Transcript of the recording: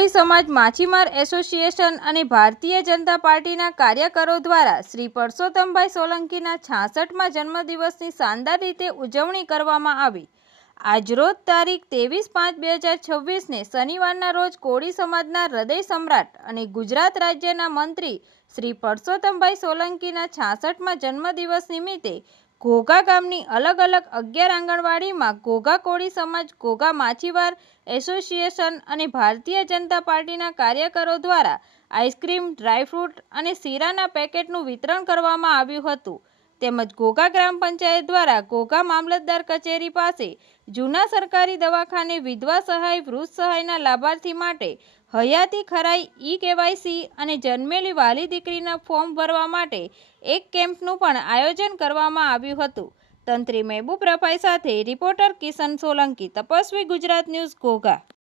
કોળી સમાજ માછીમાર એસોસિએશન અને ભારતીય જનતા પાર્ટીના કાર્યકરો દ્વારા શ્રી પરસોત્તમભાઈ સોલંકીના 66મા જન્મદિવસની શાનદાર રીતે ઉજવણી કરવામાં આવી। આજરોજ તારીખ 23/5/2026ને શનિવારના રોજ કોળી સમાજના હૃદય સમ્રાટ અને ગુજરાત રાજ્યના મંત્રી શ્રી પરસોત્તમભાઈ સોલંકીના 66મા જન્મદિવસ નિમિત્તે ઘોઘા ગામની અલગ અલગ 11 આંગણવાડીમાં ઘોઘા કોળી સમાજ, ઘોઘા માછીમાર એસોસિએશન અને ભારતીય જનતા પાર્ટીના કાર્યકરો દ્વારા આઈસ્ક્રીમ, ડ્રાયફ્રૂટ અને શીરાના પેકેટનું વિતરણ કરવામાં આવ્યું હતું। તેમજ ઘોઘા ગ્રામ પંચાયત દ્વારા ઘોઘા મામલતદાર કચેરી પાસે જૂના સરકારી દવાખાને વિધવા સહાય, વૃદ્ધ સહાયના લાભાર્થી માટે હયાતી ખરાઈ, ઈ-કેવાયસી અને જન્મેલી વહાલી દીકરીના ફોર્મ ભરવા માટે એક કેમ્પનું પણ આયોજન કરવામાં આવ્યું હતું। તંત્રી મહેબૂબ રફાઈ સાથે રિપોર્ટર કિશન સોલંકી, તપસ્વી ગુજરાત ન્યૂઝ, ઘોઘા।